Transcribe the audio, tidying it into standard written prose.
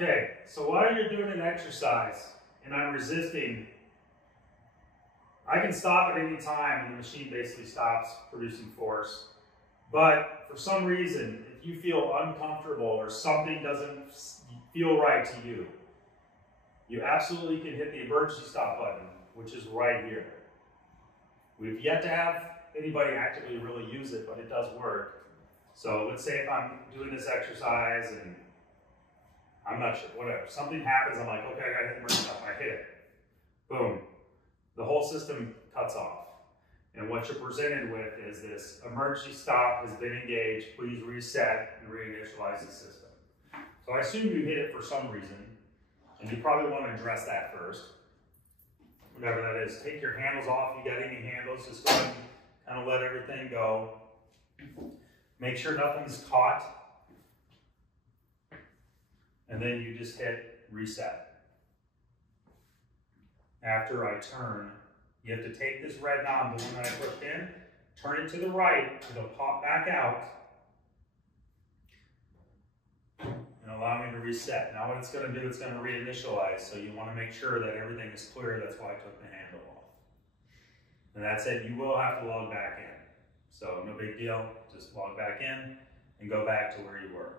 Okay, so while you're doing an exercise and I'm resisting, I can stop at any time and the machine basically stops producing force. But for some reason, if you feel uncomfortable or something doesn't feel right to you, you absolutely can hit the emergency stop button, which is right here. We've yet to have anybody actively really use it, but it does work. So let's say if I'm doing this exercise and I'm not sure, whatever, something happens, I'm like, okay, I gotta hit the emergency stop, I hit it. Boom. The whole system cuts off. And what you're presented with is this emergency stop has been engaged, please reset and reinitialize the system. So I assume you hit it for some reason, and you probably want to address that first. Whatever that is, take your handles off, you got any handles, just go ahead and kind of let everything go. Make sure nothing's caught. And then you just hit reset. After I turn, you have to take this red knob, the one that I pushed in, turn it to the right, it'll pop back out, and allow me to reset. Now what it's going to do, it's going to reinitialize, so you want to make sure that everything is clear. That's why I took the handle off. And that's it. You will have to log back in. So no big deal. Just log back in and go back to where you were.